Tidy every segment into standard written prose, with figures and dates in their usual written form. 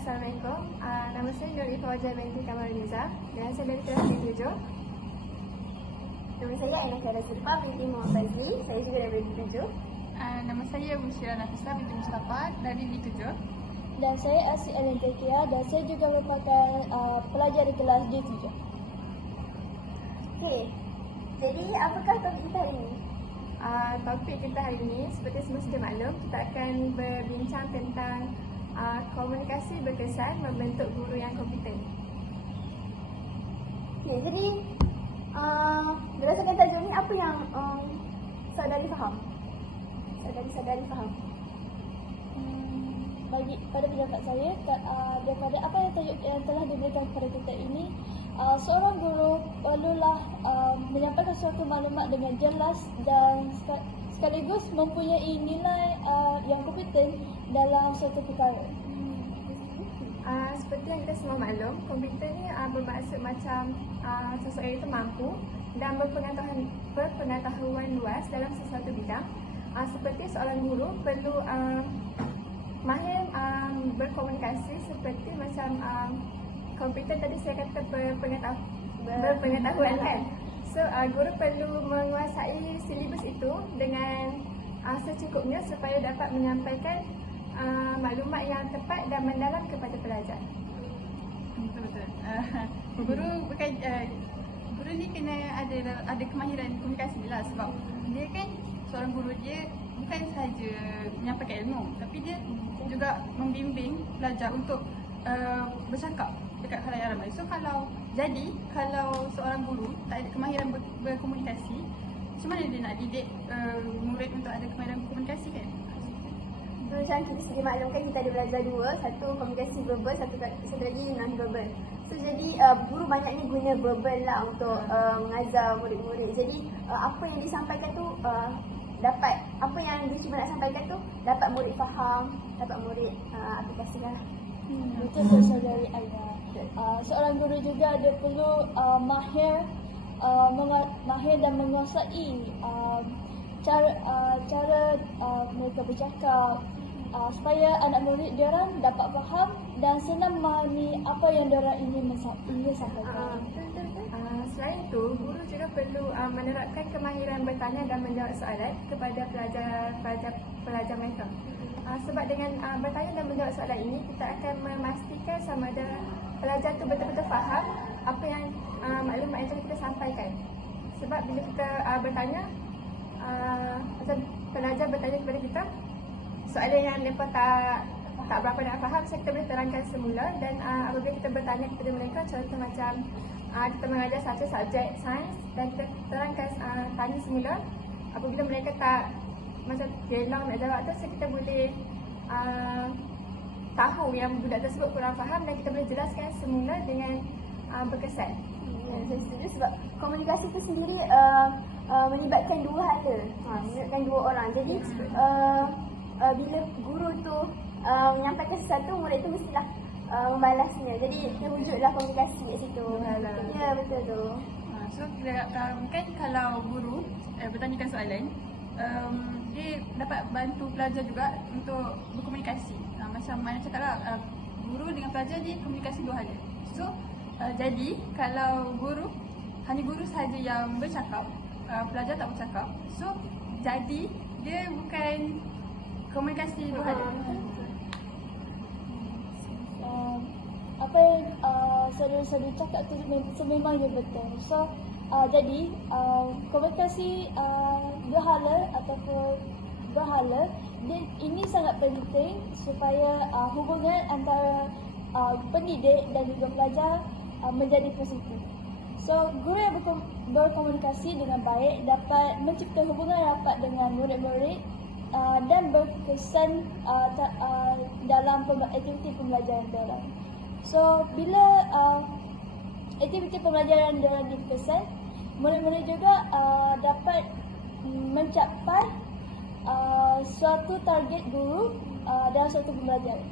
Assalamualaikum. Nama saya Nur Ifawajah binti Kamaruniza dan saya dari kelas 7. Nama saya Aina Khaira Zulfa binti Muhammad Fazli. Saya juga dari B7. Nama saya Busyra Nafisa binti Mustafa dari B7. Dan saya Asyik Alintekia dan saya juga merupakan pelajar di kelas D7. Okey, jadi apakah topik kita hari ini? Topik kita hari ini seperti semua sudah maklum, kita akan berbincang tentang komunikasi berkesan membentuk guru yang kompeten. Okey, jadi berdasarkan tajuk ni apa yang saudari faham? Saudari faham? Pada pendapat saya, daripada apa yang telah diberikan kepada kita ini, seorang guru perlulah menyampaikan suatu maklumat dengan jelas dan sekaligus mempunyai nilai yang kompeten dalam suatu perkara. Seperti yang kita semua maklum, kompeten ni bermaksud macam seseorang itu mampu dan berpengetahuan luas dalam sesuatu bidang. Seperti seorang guru perlu mahir berkomunikasi seperti macam kompeten tadi saya kata berpengetahuan kan. So guru perlu menguasai silibus itu dengan secukupnya supaya dapat menyampaikan maklumat yang tepat dan mendalam kepada pelajar. Betul. Guru ni kena ada kemahiran komunikasi lah, sebab dia kan seorang guru, dia bukan sahaja menyampaikan ilmu, tapi dia juga membimbing pelajar untuk bercakap dekat khalayak ramai. So kalau seorang guru tak ada kemahiran berkomunikasi, macam mana dia nak didik murid untuk ada kemahiran berkomunikasi kan? Macam kita sedia maklumkan, kita ada belajar dua, satu komunikasi verbal, satu lagi non-verbal. So jadi guru banyak ni guna verbal lah untuk mengajar murid-murid. Jadi apa yang disampaikan tu dapat, apa yang dia cuba nak sampaikan tu dapat murid faham, dapat murid aplikasikan lah. Betul saudari Aina. Seorang guru juga dia perlu mahir dan menguasai cara mereka bercakap, supaya anak murid diorang dapat faham dan senang memahami apa yang diorang ingin sampaikan. Selain itu, guru juga perlu menerapkan kemahiran bertanya dan menjawab soalan kepada pelajar mereka. Sebab dengan bertanya dan menjawab soalan ini, kita akan memastikan sama ada pelajar tu betul-betul faham apa yang maklumat yang telah kita sampaikan. Sebab bila kita bertanya, macam pelajar bertanya kepada kita soalan yang mereka tak berapa nak faham, so kita boleh terangkan semula. Dan apabila kita bertanya kepada mereka, contoh macam kita mengajar satu subjek sains dan kita terangkan tanya semula, apabila mereka tak macam gelong nak jawab tu, so kita boleh tahu yang budak tersebut kurang faham dan kita boleh jelaskan semula dengan berkesan. Saya setuju sebab komunikasi tu sendiri melibatkan dua hala, melibatkan dua orang. Jadi bila guru tu menyampaikan sesuatu, murid tu mestilah membalasnya. Jadi terwujudlah komunikasi kat situ. Ya, betul tu. So kan kalau guru bertanyakan soalan, dia dapat bantu pelajar juga untuk berkomunikasi. Macam mana cakap lah, guru dengan pelajar dia komunikasi dua hala. So jadi kalau hanya guru sahaja yang bercakap, pelajar tak bercakap, so jadi dia bukan komunikasi dua hala. Apa yang saudara-saudara cakap tu sememangnya betul. So jadi komunikasi dua hala ataupun berhala, ini sangat penting supaya hubungan antara pendidik dan juga pelajar menjadi positif. So guru yang berkomunikasi dengan baik dapat mencipta hubungan rapat dengan murid-murid dan berkesan dalam aktiviti pembelajaran diorang. So bila aktiviti pembelajaran diorang berkesan, murid-murid juga dapat mencapai suatu target guru dalam suatu pembelajaran.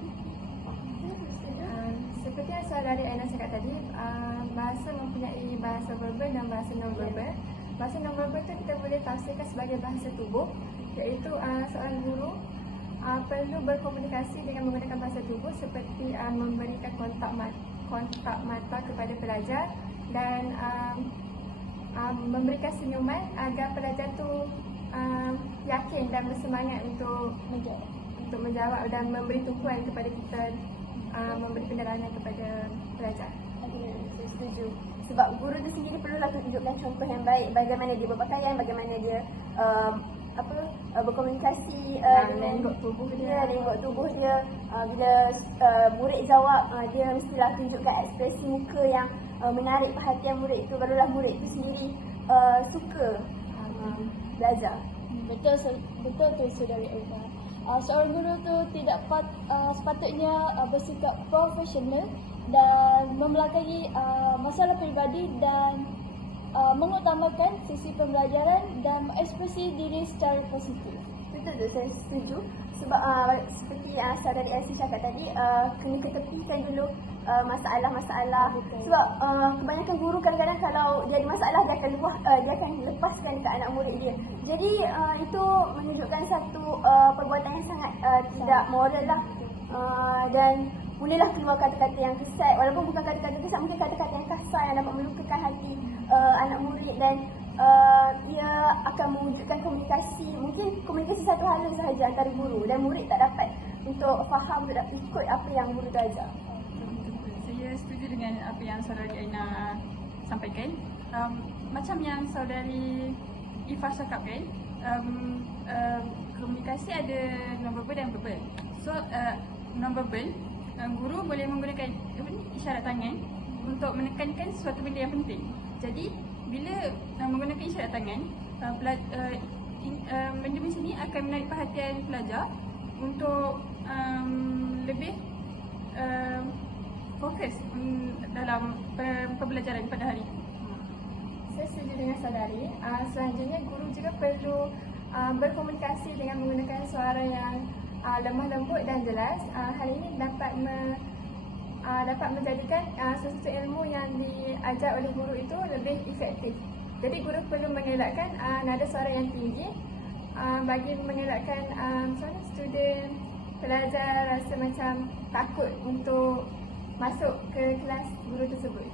Seperti yang saudari Aina cakap tadi, bahasa mempunyai bahasa verbal dan bahasa non-verbal. Bahasa non-verbal itu kita boleh tafsirkan sebagai bahasa tubuh, iaitu seorang guru perlu berkomunikasi dengan menggunakan bahasa tubuh seperti memberikan kontak mata kepada pelajar dan memberikan senyuman agar pelajar tu yakin dan bersemangat untuk menjawab dan memberi tumpuan kepada kita, memberi penerangan kepada pelajar. Okay, saya setuju. Sebab guru tu sendiri perlulah tunjukkan contoh yang baik bagaimana dia berpakaian, bagaimana dia berkomunikasi dengan Lenggok tubuh dia. lenggok tubuh dia. Bila murid jawab, dia mestilah tunjukkan ekspresi muka yang menarik perhatian murid itu, barulah murid itu sendiri suka belajar. Betul tu Saudari Aina. Seorang guru tu tidak sepatutnya bersikap profesional dan membelakangi masalah peribadi dan mengutamakan sisi pembelajaran dan mengekspresi diri secara positif. Betul tu, saya setuju. Sebab seperti Saudari Elsie cakap tadi, kena ketepikan dulu masalah-masalah. Sebab kebanyakan guru kadang-kadang kalau dia ada masalah, dia akan lepaskan dekat anak murid dia. Jadi itu menunjukkan satu perbuatan yang sangat tidak moral lah. Dan bolehlah keluar kata-kata yang kesat, walaupun bukan kata-kata kesat, mungkin kata-kata yang kasar yang dapat melukakan hati anak murid, dan ia akan mewujudkan komunikasi, mungkin komunikasi satu hala sahaja antara guru dan murid tak dapat untuk faham, tak dapat ikut apa yang guru tu ajar. Saya setuju dengan apa yang Saudari Aina sampaikan. Macam yang Saudari Ifah cakapkan, komunikasi ada non-verbal dan verbal. So non-verbal, guru boleh menggunakan isyarat tangan untuk menekankan sesuatu benda yang penting. Jadi bila menggunakan isyarat tangan, benda macam ni akan menarik perhatian pelajar untuk lebih fokus dalam pembelajaran pada hari itu. Saya setuju dengan saudari. Selanjutnya guru juga perlu berkomunikasi dengan menggunakan suara yang lemah lembut dan jelas. Hal ini dapat menjadikan sesuatu ilmu yang diajar oleh guru itu lebih efektif. Jadi guru perlu mengelakkan nada suara yang tinggi bagi mengelakkan student, pelajar rasa macam takut untuk masuk ke kelas guru tersebut.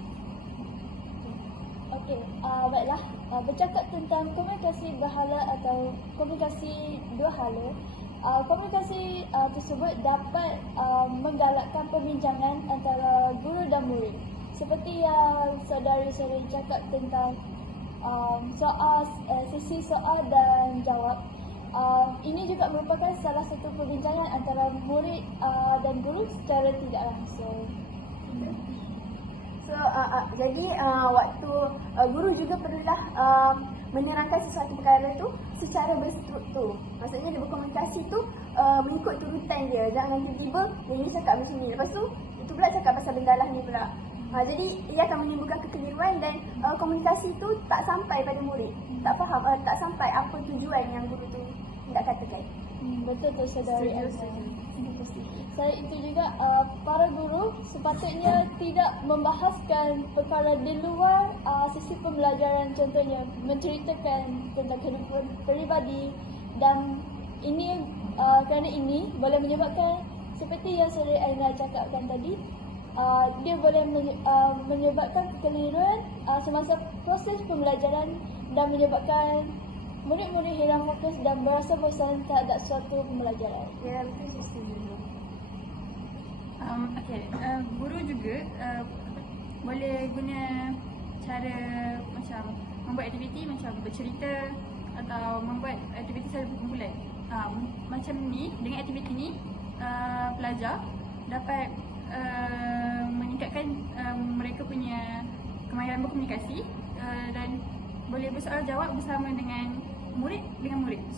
Okey, baiklah. Bercakap tentang komunikasi berhala atau komunikasi dua hala, komunikasi tersebut dapat menggalakkan perbincangan antara guru dan murid. Seperti yang saudari-saudari cakap tentang sesi soal dan jawab. Ini juga merupakan salah satu perbincangan antara murid dan guru secara tidak langsung. So jadi waktu guru juga perlulah menerangkan sesuatu perkara tu secara berstruktur. Maksudnya dia berkomunikasi tu mengikut turutan dia. Jangan tiba-tiba dia cakap macam ni, lepas tu itu pula cakap pasal bendalah ni pula. Jadi ia akan menimbulkan kekeliruan dan komunikasi tu tak sampai pada murid. Tak faham, tak sampai apa tujuan yang guru tu hendak katakan. Betul tu saudari. Selain itu juga para guru sepatutnya tidak membahaskan perkara di luar sisi pembelajaran, contohnya menceritakan tentang kehidupan peribadi, dan ini kerana ini boleh menyebabkan seperti yang saudari Aina cakapkan tadi, dia boleh menyebabkan kekeliruan semasa proses pembelajaran dan menyebabkan murid-murid hilang fokus dan berasa bosan terhadap suatu pembelajaran. Ya, betul, saya setuju. Guru juga boleh guna cara macam membuat aktiviti macam bercerita atau membuat aktiviti secara berkumpulan. Macam ni, dengan aktiviti ni pelajar dapat meningkatkan mereka punya kemahiran berkomunikasi dan boleh bersoal jawab bersama dengan murid.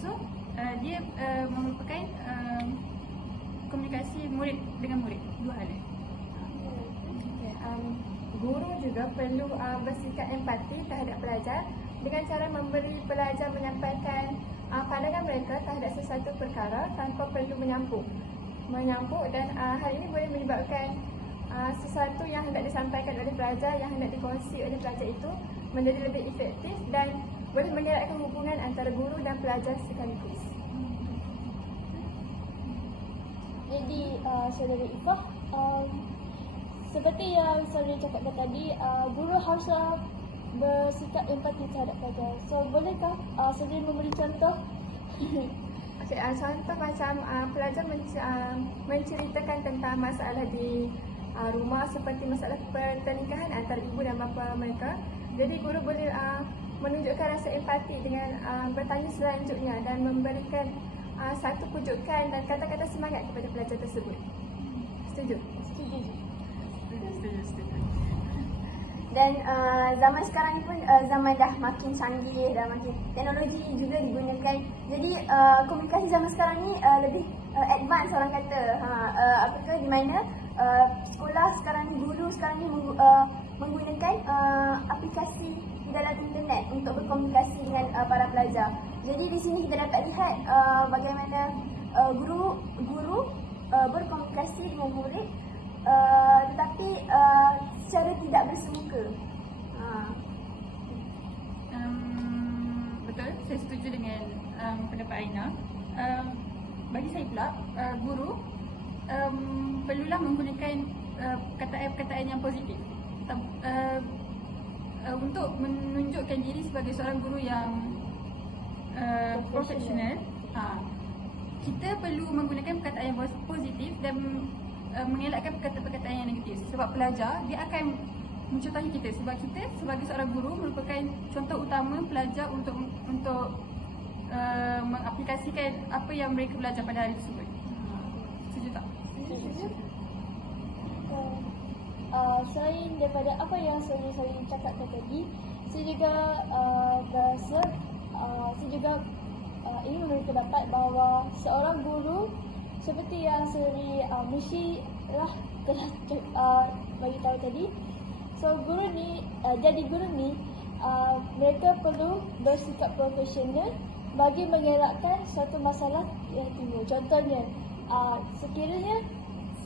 So dia merupakan komunikasi murid dengan murid, dua hal. Guru juga perlu bersikap empati terhadap pelajar dengan cara memberi pelajar menyampaikan pandangan mereka terhadap sesuatu perkara tanpa perlu menyampuk, dan hal ini boleh menyebabkan sesuatu yang hendak disampaikan oleh pelajar, yang hendak dikongsi oleh pelajar itu menjadi lebih efektif dan boleh mengeratkan hubungan antara guru dan pelajar sekaligus. Jadi saudara Ifah, seperti yang saudara cakapkan tadi, guru haruslah bersikap empati terhadap pelajar. So bolehkah saudara memberi contoh? Okay, contoh macam pelajar menceritakan tentang masalah di rumah seperti masalah pernikahan antara ibu dan bapa mereka. Jadi guru boleh menunjukkan rasa empati dengan bertanya selanjutnya dan memberikan satu pujukan dan kata-kata semangat kepada pelajar tersebut. Setuju? Setuju. Setuju. Dan zaman sekarang ni pun zaman dah makin canggih, dah makin teknologi juga digunakan. Jadi komunikasi zaman sekarang ni lebih advance orang kata. Apakah di mana sekolah sekarang ni, guru sekarang ni menggunakan aplikasi di dalam internet untuk berkomunikasi dengan para pelajar. Jadi di sini kita dapat lihat bagaimana guru berkomunikasi dengan murid tetapi secara tidak bersemuka. Betul, saya setuju dengan pendapat Aina. Bagi saya pula, guru perlulah menggunakan perkataan yang positif untuk menunjukkan diri sebagai seorang guru yang profesional. Kita perlu menggunakan perkataan yang positif dan mengelakkan perkataan yang negatif. Sebab pelajar dia akan mencontohi kita, sebab kita sebagai seorang guru merupakan contoh utama pelajar untuk mengaplikasikan apa yang mereka belajar pada hari tersebut. Setuju tak? Setuju. Selain daripada apa yang saya cakapkan tadi, saya juga rasa saya juga ingin memberi pendapat bahawa seorang guru seperti yang Seri Mushi telah bagi tahu tadi. So guru ni, jadi guru ni mereka perlu bersikap profesional bagi mengelakkan suatu masalah yang timbul. Contohnya, sekiranya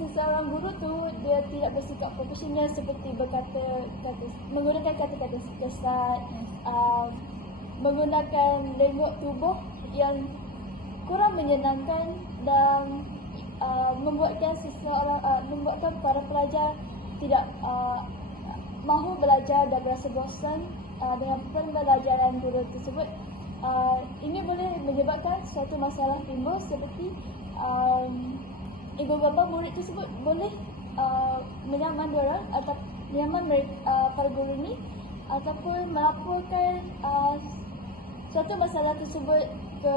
seseorang guru tu dia tidak bersikap profesional seperti menggunakan kata-kata sesat, menggunakan lenggok tubuh yang kurang menyenangkan dan membuatkan para pelajar tidak mahu belajar dan berasa bosan dengan pembelajaran guru tersebut. Ini boleh menyebabkan suatu masalah timbul seperti ibu bapa murid tersebut boleh menyaman diorang atau menyaman para guru ni ataupun melaporkan suatu masalah tersebut ke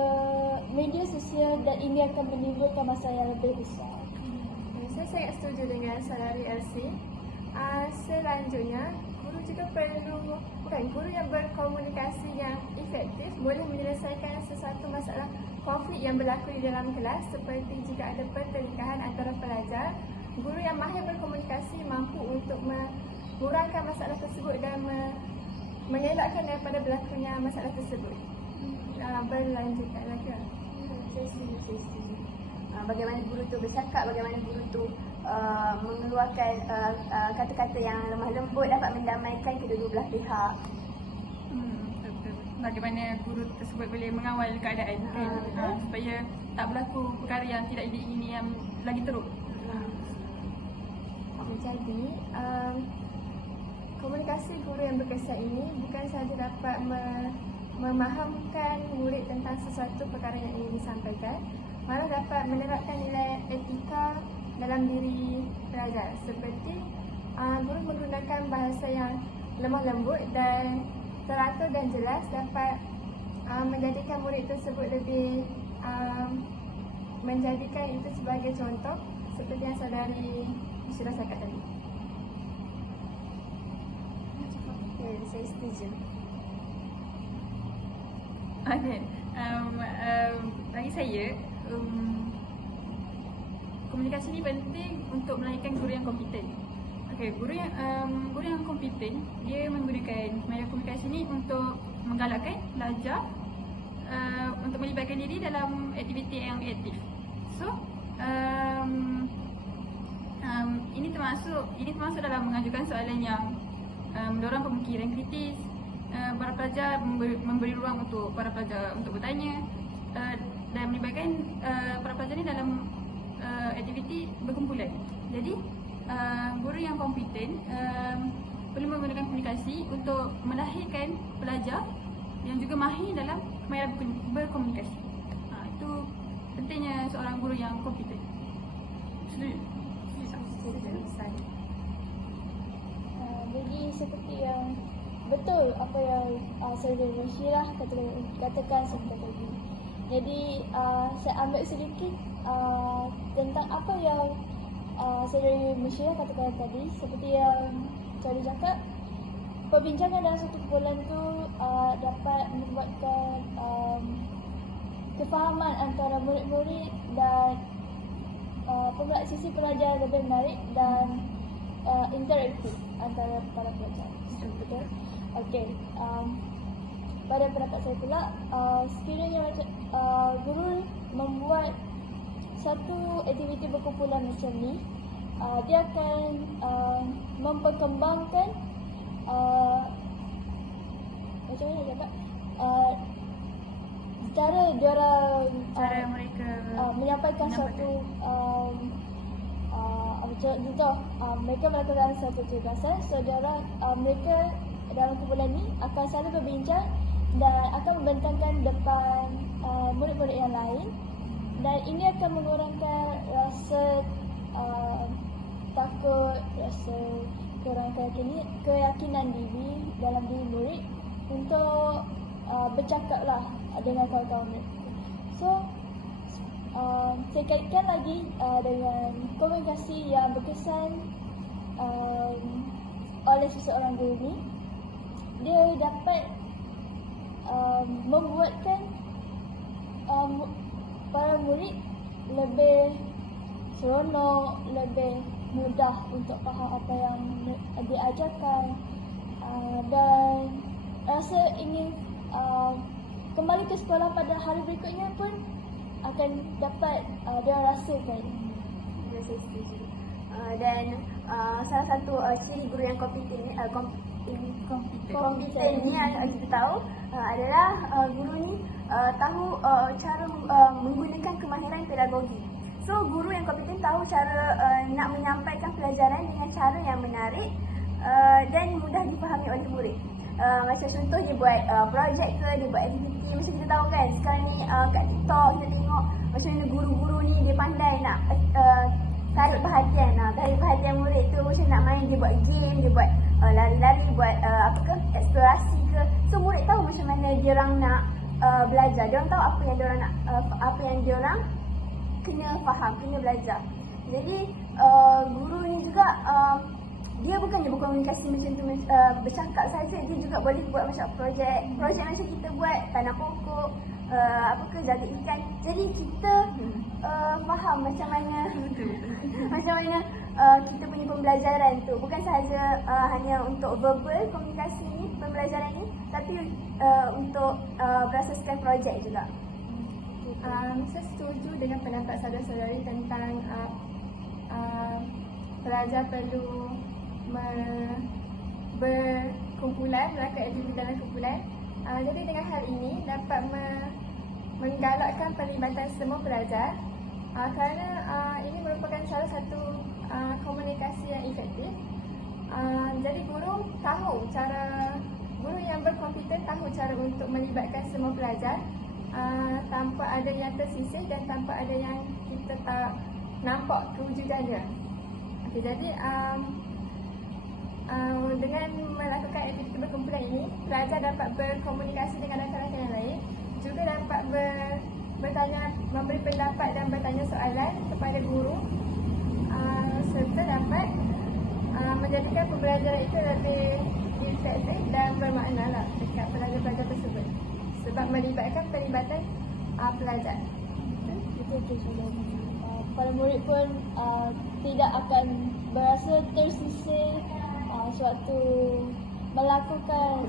media sosial dan ini akan menimbulkan masalah yang lebih besar. Saya sangat setuju dengan saudari Elsie. Selanjutnya, guru juga perlu, guru yang berkomunikasi yang efektif boleh menyelesaikan sesuatu masalah konflik yang berlaku di dalam kelas seperti jika ada pertelingkahan antara pelajar. Guru yang mahir berkomunikasi mampu untuk mengurangkan masalah tersebut dan mengelakkan daripada berlakunya masalah tersebut. Berlanjutkan lagi. Saya setuju. Bagaimana guru tu bercakap, bagaimana guru tu mengeluarkan kata-kata yang lemah lembut dapat mendamaikan kedua-dua belah pihak. Betul. Bagaimana guru tersebut boleh mengawal keadaan supaya tak berlaku perkara yang tidak diingini yang lagi teruk. Jadi komunikasi guru yang berkesan ini bukan sahaja dapat memahamkan murid tentang sesuatu perkara yang ingin disampaikan, malah dapat menerapkan nilai etika dalam diri pelajar seperti guru menggunakan bahasa yang lemah lembut dan teratur dan jelas dapat menjadikan murid tersebut lebih menjadikan itu sebagai contoh seperti yang saudari sudah cakap tadi. Saya setuju. Okay. Bagi saya, komunikasi ni penting untuk melahirkan guru yang kompeten. Okay, guru yang kompeten dia menggunakan media komunikasi ni untuk menggalakkan pelajar untuk melibatkan diri dalam aktiviti yang aktif. So, ini termasuk dalam mengajukan soalan yang mendorong pemikiran kritis. Para pelajar memberi ruang untuk para pelajar untuk bertanya dan melibatkan para pelajar ni dalam aktiviti berkumpulan. Jadi guru yang kompeten perlu menggunakan komunikasi untuk melahirkan pelajar yang juga mahir dalam kemahiran berkomunikasi. Itu pentingnya seorang guru yang kompeten. Setuju? Jadi seperti yang betul apa yang Saudara Musyirah katakan sebentar tadi. Jadi saya ambil sedikit tentang apa yang Saudara Musyirah katakan tadi. Seperti yang saya cakap, perbincangan dalam satu kumpulan itu dapat membuatkan kefahaman antara murid-murid dan sisi pelajar lebih menarik dan interaktif antara para pelajar. Betul? Okey. Pada pendapat saya pula, sekiranya guru membuat satu aktiviti berkumpulan macam ni, dia akan memperkembangkan macam mana cakap, cara diorang Mereka menyampaikan satu contoh, mereka melakukan satu tugasan, saudara mereka dalam kumpulan ni akan selalu berbincang dan akan membentangkan depan murid-murid yang lain, dan ini akan mengurangkan rasa takut, rasa kurang keyakinan diri dalam diri murid untuk bercakaplah dengan kawan-kawan mereka. So saya kaitkan lagi dengan komunikasi yang berkesan oleh seseorang guru ni, dia dapat membuatkan para murid lebih seronok, lebih mudah untuk faham apa yang diajarkan, dan rasa ingin kembali ke sekolah pada hari berikutnya pun akan dapat dia rasakan. Saya setuju. Dan salah satu ciri guru yang kompeten ni kita tahu adalah guru ni tahu cara menggunakan kemahiran pedagogi. So guru yang kompeten tahu cara nak menyampaikan pelajaran dengan cara yang menarik dan mudah difahami oleh murid. Macam contoh dia buat projek ke, dia buat aktiviti. Macam kita tahu kan sekarang ni kat TikTok kita tengok macam mana guru-guru ni dia pandai nak tarik perhatian murid tu. Macam nak main, dia buat game, dia buat lari-lari, buat eksplorasi ke. So murid tahu macam mana dia orang nak belajar. Dia orang tahu apa yang dia orang nak, apa yang dia orang kena faham, kena belajar. Jadi guru ni juga dia bukannya berkomunikasi macam tu, bercakap saja, dia juga boleh buat macam projek macam kita buat tanam pokok, jaga ikan. Jadi kita faham macam mana kita punya pembelajaran tu bukan sahaja hanya untuk verbal komunikasi ni, pembelajaran ni, tapi untuk berasaskan projek juga. Saya setuju dengan pendapat saudara-saudari tentang pelajar perlu berkumpulan, melakukan aktiviti dalam kumpulan. Jadi dengan hal ini dapat menggalakkan perlibatan semua pelajar kerana ini merupakan salah satu komunikasi yang efektif. Jadi guru yang berkompeten tahu cara untuk melibatkan semua pelajar tanpa ada yang tersisih dan tanpa ada yang kita tak nampak kewujudannya. Okay, jadi dengan melakukan aktiviti berkumpulan ini, pelajar dapat berkomunikasi dengan rakan-rakan yang lain, juga dapat memberi pendapat dan bertanya soalan kepada guru, serta dapat menjadikan pembelajaran itu lebih efektif dan bermakna lah dekat pelajar-pelajar tersebut, sebab melibatkan pelibatan pelajar. Betul. Para murid pun tidak akan berasa tersisih suatu melakukan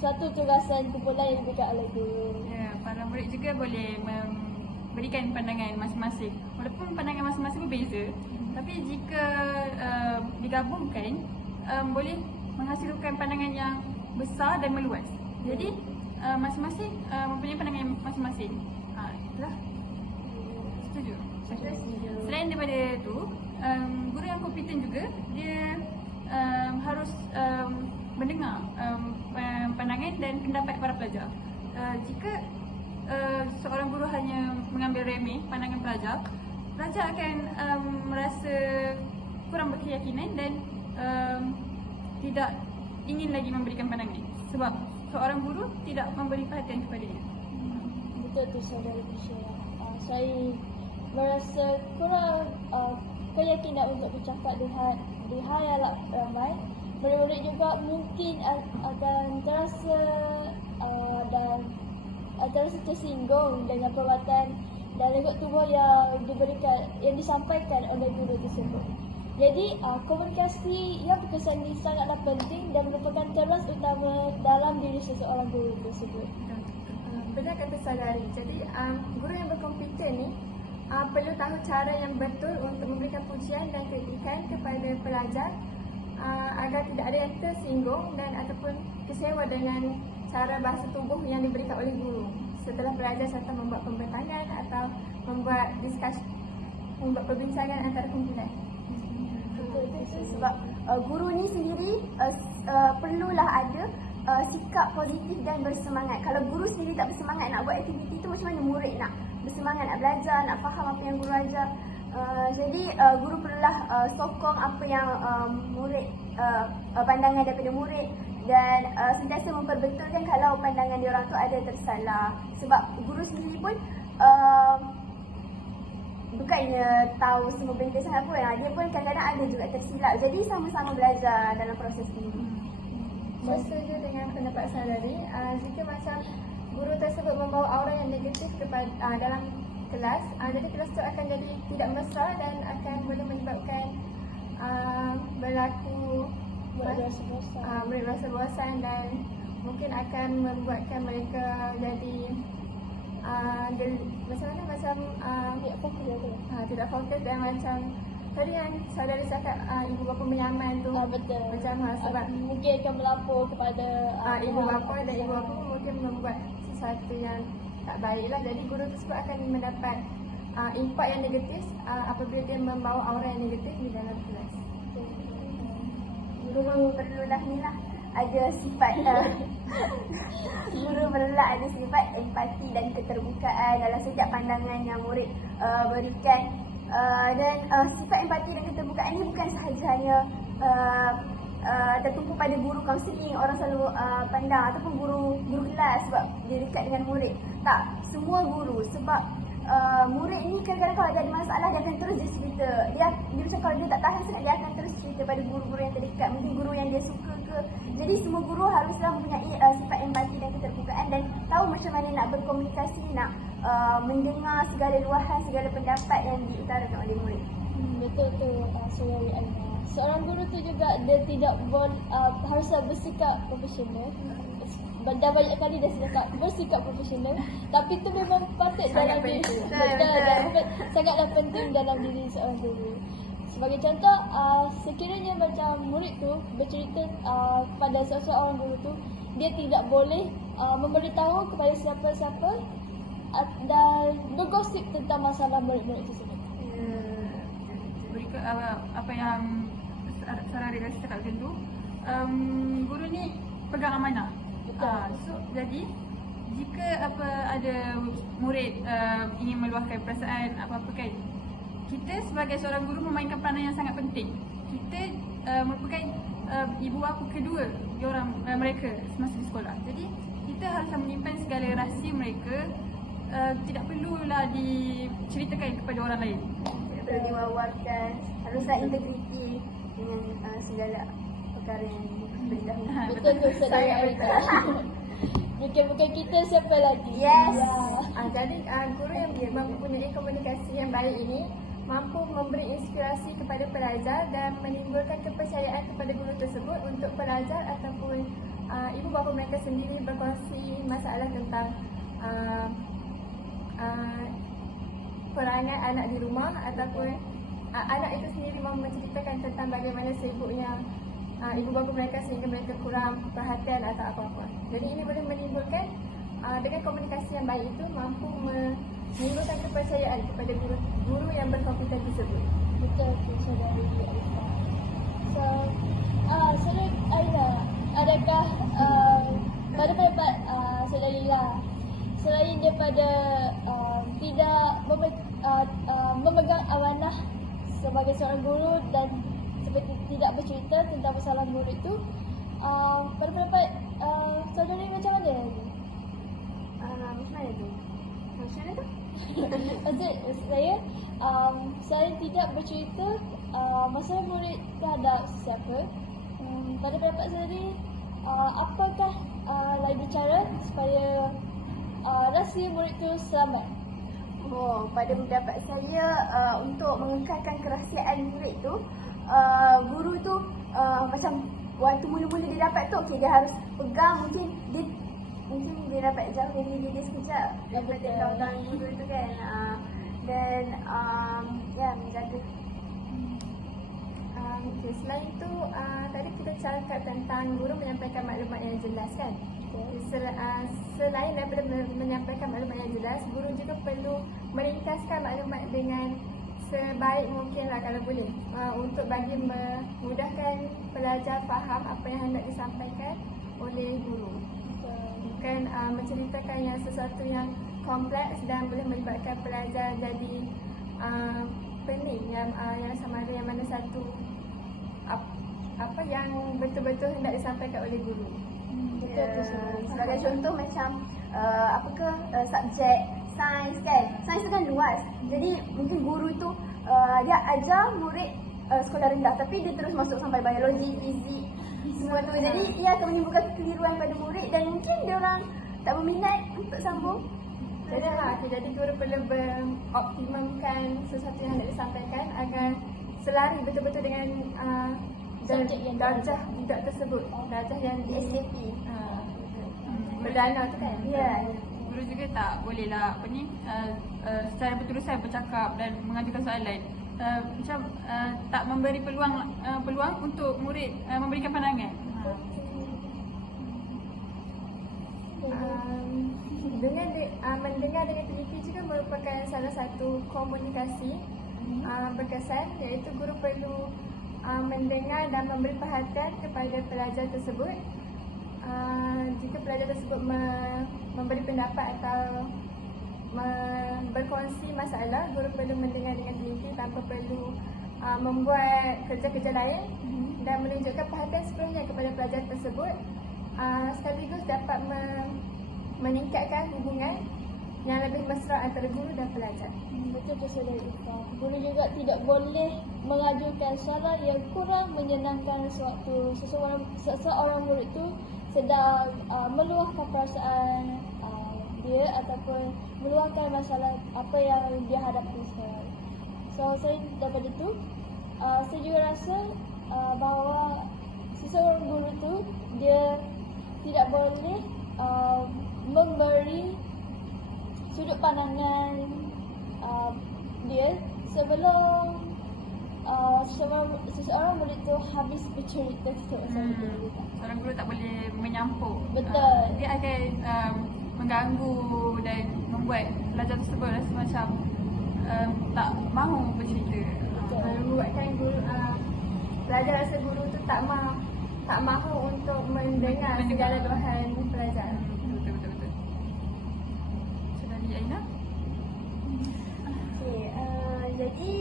suatu tugasan kumpulan yang diberikan oleh guru. Ya, para murid juga boleh memberikan pandangan masing-masing. Walaupun pandangan masing-masing berbeza, tapi jika digabungkan boleh menghasilkan pandangan yang besar dan meluas. Jadi masing-masing mempunyai pandangan masing-masing. Itulah. Setuju. Selain daripada itu, guru yang kompeten juga dia harus mendengar pandangan dan pendapat para pelajar. Jika seorang guru hanya mengambil remeh pandangan pelajar, pelajar akan merasa kurang berkeyakinan dan tidak ingin lagi memberikan pandangan sebab seorang guru tidak memberi perhatian kepadanya. Betul tu saudara Michelle. Saya merasa kurang keyakinan untuk bercakap di hadapan ramai. Murid-murid juga mungkin akan terasa dan terasa tersinggung dengan perbuatan dan raut tubuh yang disampaikan oleh guru tersebut. Jadi komunikasi yang berkesan ini sangatlah penting dan merupakan teras utama dalam diri seseorang guru tersebut. Benar kata saudari. Jadi guru yang berkompeten ni perlu tahu cara yang betul untuk memberikan pujian dan kritikan kepada pelajar agar tidak ada yang tersinggung dan ataupun kecewa dengan cara bahasa tubuh yang diberikan oleh guru setelah pelajar serta membuat pembentangan atau membuat membuat perbincangan antara kumpulan. Sebab guru ni sendiri perlulah ada sikap positif dan bersemangat. Kalau guru sendiri tak bersemangat nak buat aktiviti tu, macam mana murid nak bersemangat nak belajar, nak faham apa yang guru ajar. Jadi guru perlulah sokong apa yang murid pandangan daripada murid dan sentiasa memperbetulkan kalau pandangan diorang tu ada tersalah. Sebab guru sendiri pun bukannya tahu semua benda sangat pun. Dia pun kadang-kadang ada juga tersilap. Jadi sama-sama belajar dalam proses ini. Saya setuju dengan pendapat saudari. Jika macam guru tersebut membawa aura yang negatif kepada dalam kelas, jadi kelas itu akan jadi tidak mesra dan akan boleh menyebabkan berlaku murid rasa bosan dan mungkin akan membuatkan mereka jadi tidak fokus dan macam tadi yang saudari cakap ibu bapa menyaman tu Betul. macam sebab Mungkin akan melapor kepada ibu bapa dan ibu bapa mungkin membuat sesuatu yang tak baiklah. Jadi guru tersebut akan mendapat impak yang negatif apabila dia membawa aura yang negatif di dalam kelas. Guru perlulah ni lah ada sifat guru perlulah ada sifat empati dan keterbukaan dalam setiap pandangan yang murid berikan. Dan sifat empati dan keterbukaan ni bukan sahaja hanya tertumpu pada guru kaunseling orang selalu pandang ataupun guru kelas sebab dia dekat dengan murid. Tak, semua guru sebab murid ni kadang-kadang kalau dia ada masalah dia akan terus dia cerita. Dia macam kalau dia tak tahan sangat dia akan terus cerita pada guru-guru yang terdekat, mungkin guru yang dia suka ke. Jadi semua guru haruslah mempunyai sifat empati dan keterbukaan dan tahu macam mana nak berkomunikasi, nak mendengar segala luahan, segala pendapat yang diutarakan oleh murid. Betul tu saudari Alma. Seorang guru tu juga dia tidak harus bersikap profesional. Dah banyak kali dah cakap bersikap profesional, tapi itu memang patut dalam diri. Betul. Sangatlah penting dalam diri seorang guru. Sebagai contoh, sekiranya macam murid tu bercerita pada seorang guru tu, dia tidak boleh memberitahu kepada siapa-siapa dan bergosip tentang masalah murid-murid tersebut. Berikut apa yang Sarah Reza cakap macam tu, guru ni pegang amanah. So jadi jika ada murid ingin meluahkan perasaan apa-apa kan, kita sebagai seorang guru memainkan peranan yang sangat penting. Kita merupakan ibu bapa kedua mereka semasa di sekolah. Jadi kita haruslah menyimpan segala rahsia mereka, tidak perlulah diceritakan kepada orang lain. Tidak perlu diwawarkan, haruslah integriti dengan segala perkara yang beritahu. Betul tu saudari Alma. Bukan kita, siapa lagi? Yes. Jadi guru yang mempunyai komunikasi yang baik ini mampu memberi inspirasi kepada pelajar dan menimbulkan kepercayaan kepada guru tersebut untuk pelajar ataupun ibu bapa mereka sendiri berkongsi masalah tentang perangai anak di rumah ataupun anak itu sendiri mahu menceritakan tentang bagaimana sibuknya ibu bapa mereka sehingga mereka kurang perhatian atau apa-apa. Jadi ini boleh menimbulkan dengan komunikasi yang baik itu mampu menimbulkan kepercayaan kepada guru yang berkompeten tersebut. Betul tu saudari Alifah. So, saudari Aina, adakah pada pendapat saudari Ila, selain daripada tidak memegang amanah sebagai seorang guru dan seperti tidak bercerita tentang masalah murid itu, pada pendapat saudari macam mana lagi? Macam mana tu? Macam mana tu? Maksud saya, selain tidak bercerita masalah murid terhadap siapa, pada pendapat saudari, apakah lagi cara supaya rahsia murid itu selamat? Oh, pada pendapat saya untuk mengekalkan kerahsiaan murid tu, guru tu macam waktu mula-mula dia dapat tu, okey, dia harus pegang, mungkin dia dapat jauh dari diri dia sekejap daripada kawan-kawan guru tu kan. Dan ya, menjaga. Okay, selain itu, tadi kita cakap tentang guru menyampaikan maklumat yang jelas kan. Selain daripada menyampaikan maklumat yang jelas, guru juga perlu meringkaskan maklumat dengan sebaik mungkin lah kalau boleh, untuk bagi memudahkan pelajar faham apa yang hendak disampaikan oleh guru. Bukan menceritakan yang sesuatu yang kompleks dan boleh melibatkan pelajar jadi pening yang sama ada yang mana satu apa yang betul-betul hendak disampaikan oleh guru. Sebagai contoh macam subjek sains kan. Sains tu kan luas. Jadi mungkin guru tu dia ajar murid sekolah rendah, tapi dia terus masuk sampai biologi, fizik, semua tu. Jadi ia akan menimbulkan kekeliruan pada murid dan mungkin dia orang tak berminat untuk sambung. Jadi guru perlu mengoptimumkan sesuatu yang hendak disampaikan agar selari betul-betul dengan darjah budak tersebut, darjah yang di SAP. perdana tu kan. Ya. Guru juga tak boleh lah secara berterusan bercakap dan mengajukan soalan. Macam tak memberi peluang untuk murid memberikan pandangan. Mendengar dengan teliti juga merupakan salah satu komunikasi berkesan, iaitu guru perlu mendengar dan memberi perhatian kepada pelajar tersebut. Jika pelajar tersebut memberi pendapat atau berkongsi masalah, guru perlu mendengar dengan teliti tanpa perlu membuat kerja-kerja lain dan menunjukkan perhatian sepenuhnya kepada pelajar tersebut, sekaligus dapat meningkatkan hubungan yang lebih mesra antara guru dan pelajar. Betul tu saudari Ika. Guru juga tidak boleh mengajukan soalan yang kurang menyenangkan sewaktu seseorang murid tu sedang meluahkan perasaan dia ataupun meluahkan masalah apa yang dia hadapi sekarang. So selain daripada tu, saya juga rasa bahawa seseorang guru tu dia tidak boleh memberi sudut pandangan dia sebelum seseorang murid tu habis bercerita tu. Seorang guru tak boleh menyampuk. Betul. Dia akan mengganggu dan membuat pelajar tersebut rasa macam tak mahu bercerita. Membuatkan guru pelajar rasa guru tu tak mahu untuk mendengar segala luahan pelajar. Betul. Saudari Aina? Okey, jadi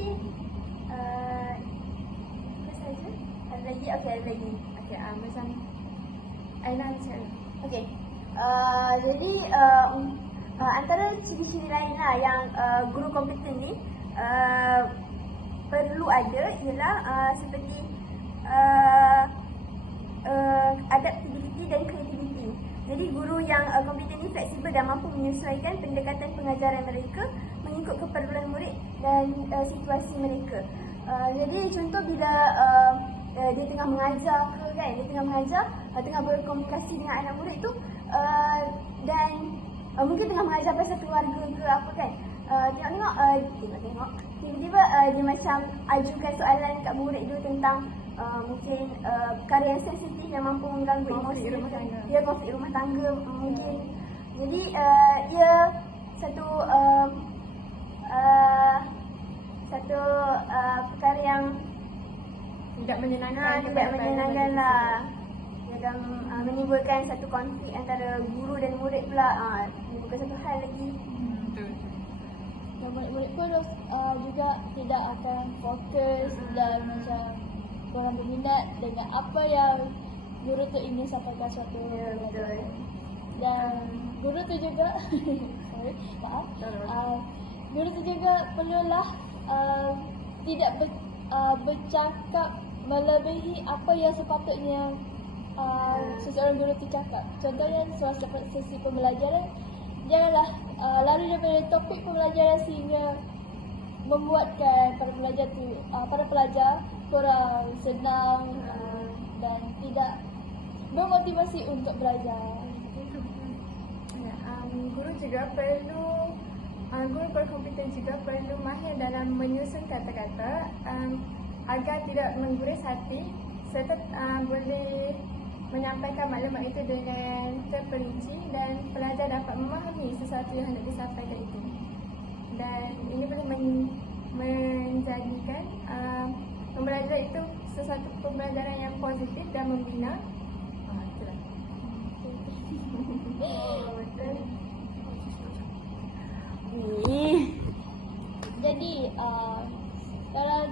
apa saja? Ada lagi? Okey, ada lagi. Okey, macam Aina macam Okey. Jadi antara ciri-ciri lain lah yang guru kompeten ni perlu ada ialah seperti adaptability dan kreativiti. Jadi guru yang kompeten ni fleksibel dan mampu menyesuaikan pendekatan pengajaran mereka mengikut keperluan murid dan situasi mereka. Jadi contoh bila dia tengah mengajar ke kan, dia tengah mengajar, tengah berkomunikasi dengan anak murid tu dan mungkin tengah mengajar pasal keluarga ke apa kan, tengok tiba-tiba dia macam ajukan soalan kat murid tu tentang mungkin perkara yang sensitif yang mampu mengganggu emosi rumah tangga. Ya, konflik rumah tangga mungkin. Jadi ia satu satu perkara yang Tidak menyenangkan tidak kepada menyenangkan pelajar lah. Dalam menimbulkan satu konflik antara guru dan murid pula. Menimbulkan satu hal lagi. Betul. Dan murid-murid pun juga tidak akan fokus dan macam kurang berminat dengan apa yang guru tu ingin sampaikan suatu Ya, betul. pelajaran. Dan guru tu juga sorry, maaf. Guru tu juga perlulah tidak bercakap melebihi apa yang sepatutnya seseorang guru tu cakap. Contohnya semasa sesi pembelajaran, janganlah lari daripada topik pembelajaran sehingga membuatkan para pelajar kurang senang dan tidak bermotivasi untuk belajar. Ya, guru juga perlu guru berkompeten juga perlu mahir dalam menyusun kata-kata agar tidak mengguris hati serta boleh menyampaikan maklumat itu dengan terperinci dan pelajar dapat memahami sesuatu yang hendak disampaikan itu. Dan ini boleh menjadikan pembelajaran itu sesuatu pembelajaran yang positif dan membina. Itulah. Betul. Jadi sekarang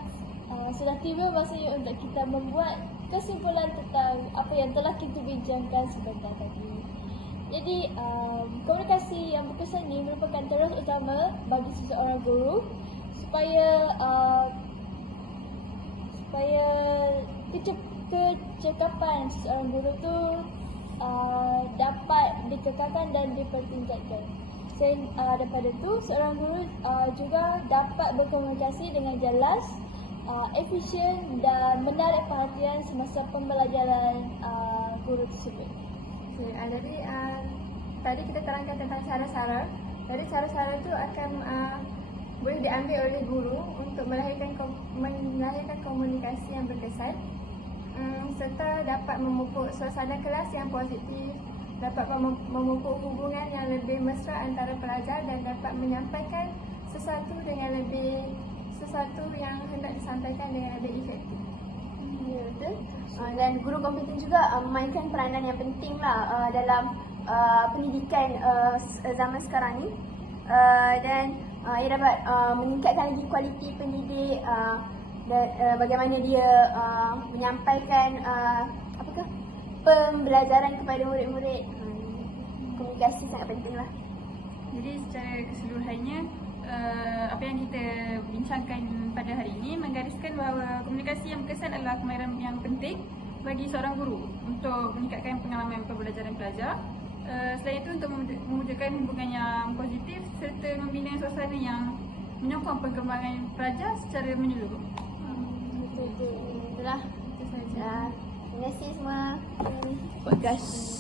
sudah tiba masanya untuk kita membuat kesimpulan tentang apa yang telah kita bincangkan sebentar tadi. Jadi komunikasi yang berkesan ini merupakan terus utama bagi seseorang guru supaya kecekapan seseorang guru tu dapat dikekalkan dan dipertingkatkan. Selain daripada itu, seorang guru juga dapat berkomunikasi dengan jelas, efisien dan menarik perhatian semasa pembelajaran guru tersebut. Okay, jadi tadi kita terangkan tentang cara-cara. Jadi cara-cara itu akan boleh diambil oleh guru untuk melahirkan komunikasi yang berkesan, serta dapat memupuk suasana kelas yang positif, dapat memupuk hubungan yang lebih mesra antara pelajar dan dapat menyampaikan sesuatu yang hendak disampaikan dengan lebih efektif. Ya, betul. Dan guru kompeten juga memainkan peranan yang penting lah dalam pendidikan zaman sekarang ni. Dan ia dapat meningkatkan lagi kualiti pendidik dan bagaimana dia menyampaikan pembelajaran kepada murid-murid. Komunikasi sangat penting lah. Jadi secara keseluruhannya apa yang kita bincangkan pada hari ini menggariskan bahawa komunikasi yang berkesan adalah kemahiran yang penting bagi seorang guru untuk meningkatkan pengalaman pembelajaran pelajar. Selain itu untuk mewujudkan hubungan yang positif serta membina suasana yang menyokong perkembangan pelajar secara menyeluruh. Itulah. Terima kasih semua podcast.